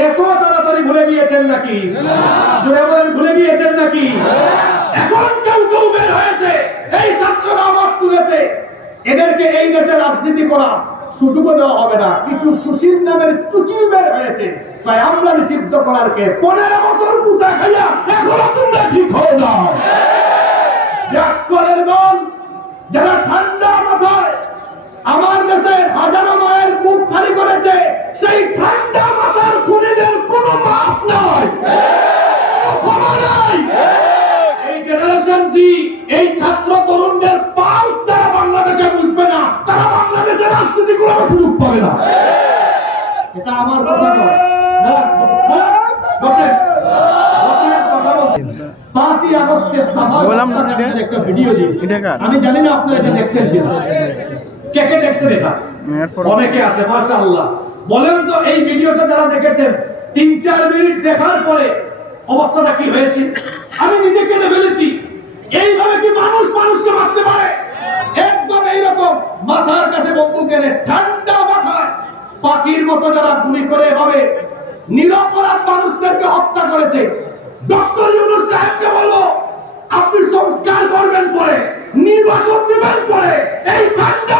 এত তাড়াতাড়ি ভুলে গিয়েছেন নাকি? জোরে বলেন, ভুলে গিয়েছেন নাকি? এখন কেউ কেউ বের হয়েছে, এই ছাত্ররা আওয়াজ তুলেছে, এদেরকে এই দেশে রাজনীতি করা সুযোগ দেওয়া হবে না। কিছু সুশীল নামের চুচিল বের হয়েছে, তাই আমরা নিষিদ্ধ করার কে 15 বছর পুতা খাইয়া এখনো তোমরা ঠিক হও না। জাক্কলের দল যারা ঠান্ডা মাথায় আমার দেশের হাজারো মায়ের বুক খালি করেছে, সেই ঠান্ডা মাথার খুনিদের কোনো মাফ নাই, ক্ষমা নাই। এই জেনারেশন সি, এই ছাত্র তরুণদের পালস যারা বাংলাদেশে বুঝবে না, তারা বাংলাদেশে রাজনীতি করার সুযোগ পাবে না। এটা আমার কথা নয়। বসেন, কথা বলতেন। 5ই আগস্টে সাভার একটা ভিডিও দিয়েছি, আমি জানি না আপনারা এটা দেখছেন কিনা। কে কে দেখছেন এটা? অনেকে আছে, মাশাআল্লাহ। বলেন তো এই ভিডিওটা যারা দেখেছেন, 3-4 মিনিট দেখার পরে অবস্থাটা কি হয়েছে? আমি নিজে কেঁদে ফেলেছি। এইভাবে কি মানুষ মানুষকে মারতে পারে? একদম এইরকম মাথার কাছে বন্দুক এনে ঠান্ডা মাথায় পাখির মতো যারা গুলি করে এভাবে নিরপরাধ মানুষদেরকে হত্যা করেছে। ডক্টর ইউনূস সাহেবকে বলবো, আপনি সংস্কার করবেন পরে, নির্বাচন দিবেন পরে, এই ঠান্ডা